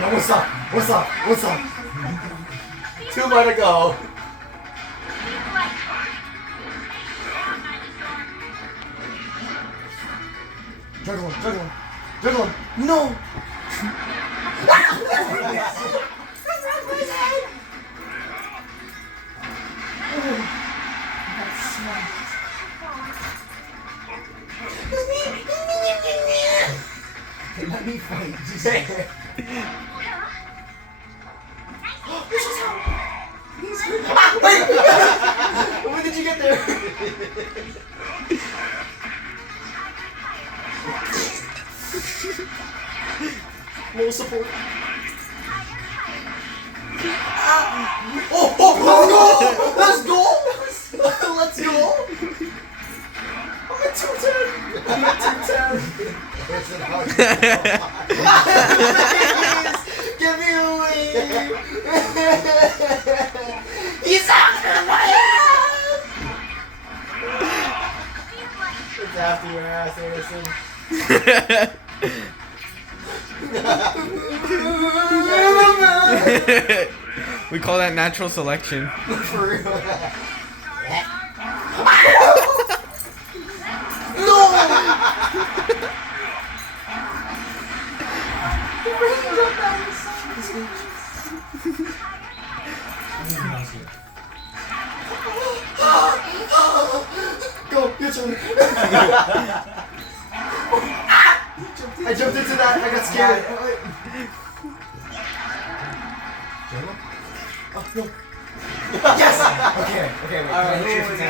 No, what's up? What's up? What's up? 2 more to go. Juggle him, juggle him, juggle him. No! Okay, let me fight. Wait! When did you get there? More support. Oh, let's go! Let's go! I'm at 210. I'm at 210. Give me away! He's after my ass! It's after your ass, Anderson. We call that natural selection. For real. Go, your turn. I jumped into that. I got scared. Oh, no. Yes! Okay, wait. Alright, who is now?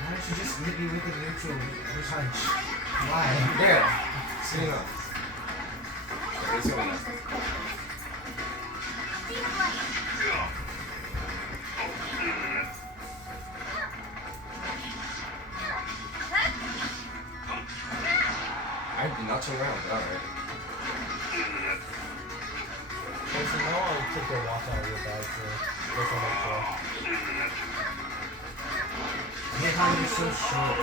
Why don't you just hit me with the neutral punch? Why? There. See you now. I did not turn around, but alright. So now I'll take a walk out of your bag to go for my floor. I hate how you're so short.